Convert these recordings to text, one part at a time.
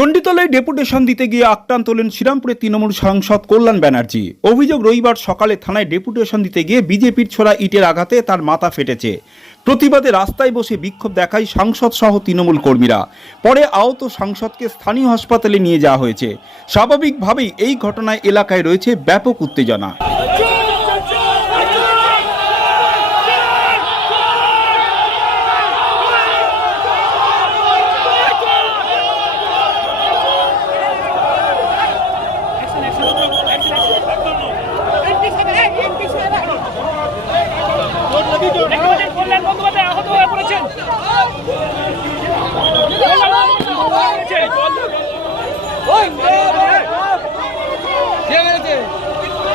চণ্ডীতলায় deputation দিতে গিয়ে আক্রান্ত হলেন শ্রীরামপুরের তৃণমূল সাংসদ কল্যাণ ব্যানার্জি। অভিযোগ, রবিবার সকালে থানায় ডেপুটেশন দিতে গিয়ে বিজেপির ছোড়া ইটের আঘাতে তার মাথা ফেটেছে। প্রতিবাদে রাস্তায় বসে বিক্ষোভ দেখায় সাংসদ সহ তৃণমূল কর্মীরা। পরে আহত সাংসদকে স্থানীয় হাসপাতালে নিয়ে যাওয়া হয়েছে। স্বাভাবিকভাবেই এই ঘটনায় এলাকায় রয়েছে ব্যাপক উত্তেজনা।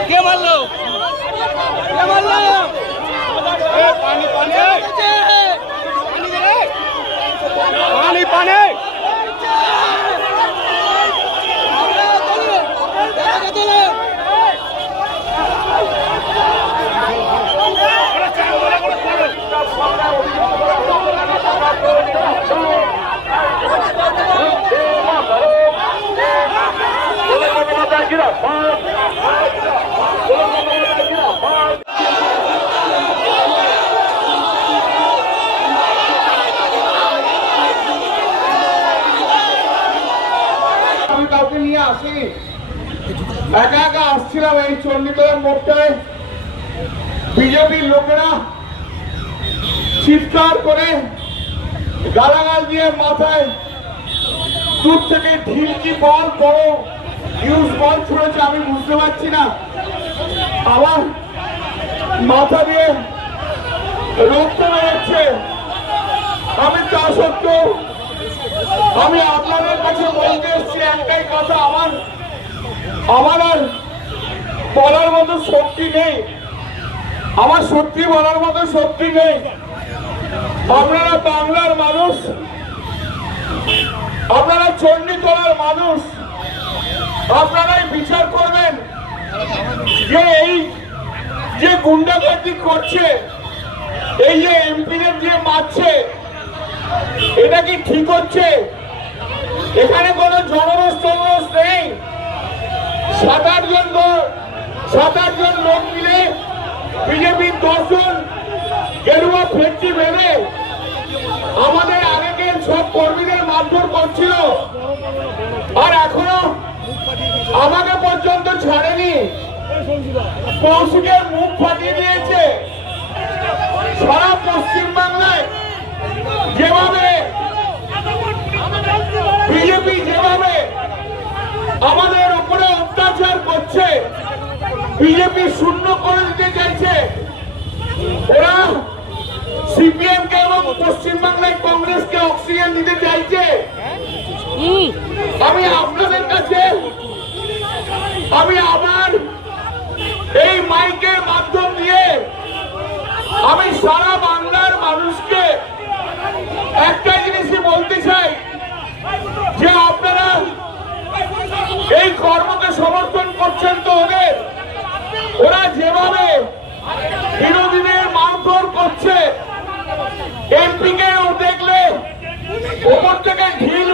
কে মারলো? পানি পানি পানি পানি আমি কাউকে নিয়ে আসিনি, একা একা আসছিলাম। এই চণ্ডীতলার মোড়টায় বিজেপির লোকেরা চিৎকার করে গালাগাল দিয়ে মাথায় দূর থেকে ঢিলকি বল, বড় ইউজ বল ছুড়েছে। আমি বুঝতে পারছি না, আমার মাথা দিয়ে রক্ত বেরোচ্ছে। আমি তা সত্ত্বেও আমি আপনাদের কাছে বলতে এসেছি একটাই কথা, আমার আর বলার মতো শক্তি নেই। আমার সত্যি বলার মতো শক্তি নেই। আপনারা বাংলার মানুষ, আপনারা চণ্ডীতলার মানুষ, আপনারাই বিচার করবেন যে এই যে গুন্ডাগর্দি করছে, এই যে এমপিদের দিয়ে মারছে, এটা কি ঠিক হচ্ছে? এখানে কোনো জনরোষ টনরোষ নেই। 7-8 জন লোক মিলে বিজেপির 10 জন গেরুয়া ফেটটি ভেবে আমাদের আগের সব কর্মীদের মারধর করছিল, আর এখনো আমাকে পর্যন্ত ছাড়েনি। কৌশিকের মুখ ফাটিয়ে দিয়েছে। সারা পশ্চিমবাংলায় যেভাবে বিজেপি যেভাবে আমাদের উপরে অত্যাচার করছে, বিজেপি শূন্য করে দিতে চাইছে, ওরা সিপিএম কে এবং পশ্চিমবাংলায় কংগ্রেসকে অক্সিজেন দিতে চাইছে। আমি আপনাদের কাছে আমি আবার এই মাইকের মাধ্যম দিয়ে আমি সারা বাংলার মানুষকে একটা জিনিসই বলতে চাই যে আপনারা এই কর্মকে সমর্থন করছেন তো ওরা যেভাবে বিরোধীদের মারধর করছে, এমপিকেও দেখলে ওপর থেকে ঢিল